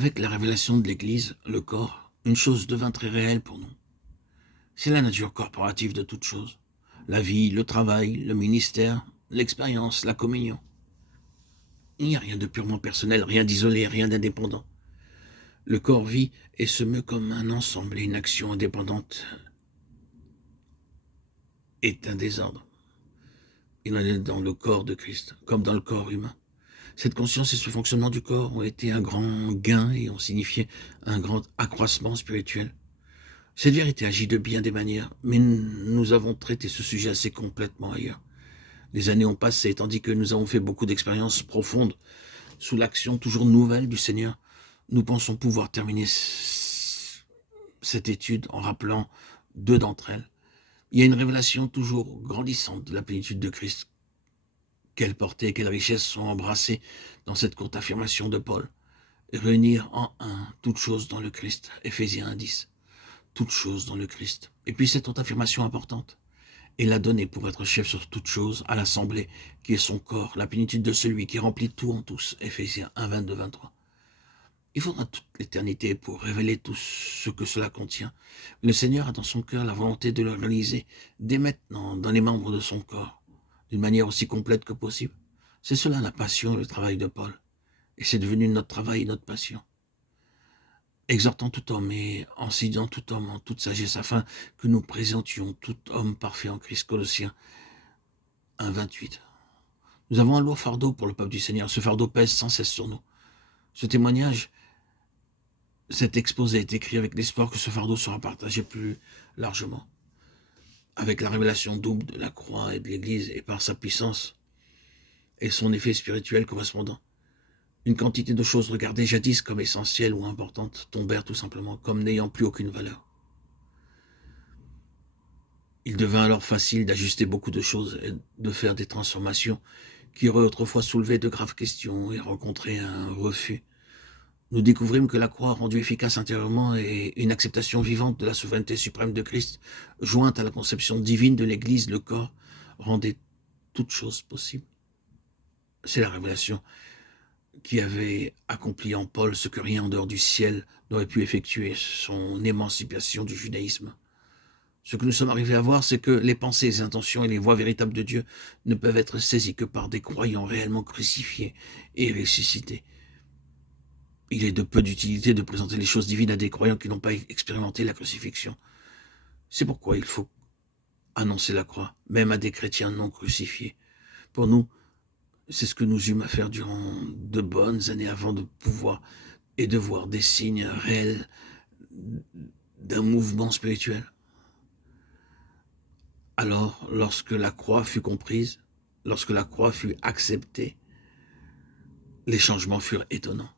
Avec la révélation de l'Église, le corps, une chose devint très réelle pour nous. C'est la nature corporative de toute chose. La vie, le travail, le ministère, l'expérience, la communion. Il n'y a rien de purement personnel, rien d'isolé, rien d'indépendant. Le corps vit et se meut comme un ensemble et une action indépendante est un désordre. Il en est dans le corps de Christ, comme dans le corps humain. Cette conscience et ce fonctionnement du corps ont été un grand gain et ont signifié un grand accroissement spirituel. Cette vérité agit de bien des manières, mais nous avons traité ce sujet assez complètement ailleurs. Les années ont passé, tandis que nous avons fait beaucoup d'expériences profondes sous l'action toujours nouvelle du Seigneur. Nous pensons pouvoir terminer cette étude en rappelant deux d'entre elles. Il y a une révélation toujours grandissante de la plénitude de Christ. Quelle portée et quelle richesse sont embrassées dans cette courte affirmation de Paul. Réunir en un toutes choses dans le Christ, Éphésiens 1:10. Toutes choses dans le Christ. Et puis cette autre affirmation importante. Et l'a donné pour être chef sur toutes choses à l'assemblée, qui est son corps, la plénitude de celui qui remplit tout en tous, Éphésiens 1:22-23. Il faudra toute l'éternité pour révéler tout ce que cela contient. Le Seigneur a dans son cœur la volonté de le réaliser dès maintenant dans les membres de son corps, d'une manière aussi complète que possible. C'est cela la passion et le travail de Paul. Et c'est devenu notre travail et notre passion. Exhortant tout homme et enseignant tout homme en toute sagesse, afin que nous présentions tout homme parfait en Christ. Colossiens 1:28. Nous avons un lourd fardeau pour le peuple du Seigneur. Ce fardeau pèse sans cesse sur nous. Ce témoignage, cet exposé est écrit avec l'espoir que ce fardeau sera partagé plus largement. Avec la révélation double de la croix et de l'Église, et par sa puissance et son effet spirituel correspondant. Une quantité de choses regardées jadis comme essentielles ou importantes tombèrent tout simplement comme n'ayant plus aucune valeur. Il devint alors facile d'ajuster beaucoup de choses et de faire des transformations qui auraient autrefois soulevé de graves questions et rencontré un refus. Nous découvrîmes que la croix, rendue efficace intérieurement, et une acceptation vivante de la souveraineté suprême de Christ, jointe à la conception divine de l'Église, le corps, rendait toutes choses possibles. C'est la révélation qui avait accompli en Paul ce que rien en dehors du ciel n'aurait pu effectuer, son émancipation du judaïsme. Ce que nous sommes arrivés à voir, c'est que les pensées, les intentions et les voies véritables de Dieu ne peuvent être saisies que par des croyants réellement crucifiés et ressuscités. Il est de peu d'utilité de présenter les choses divines à des croyants qui n'ont pas expérimenté la crucifixion. C'est pourquoi il faut annoncer la croix, même à des chrétiens non crucifiés. Pour nous, c'est ce que nous eûmes à faire durant de bonnes années avant de pouvoir et de voir des signes réels d'un mouvement spirituel. Alors, lorsque la croix fut comprise, lorsque la croix fut acceptée, les changements furent étonnants.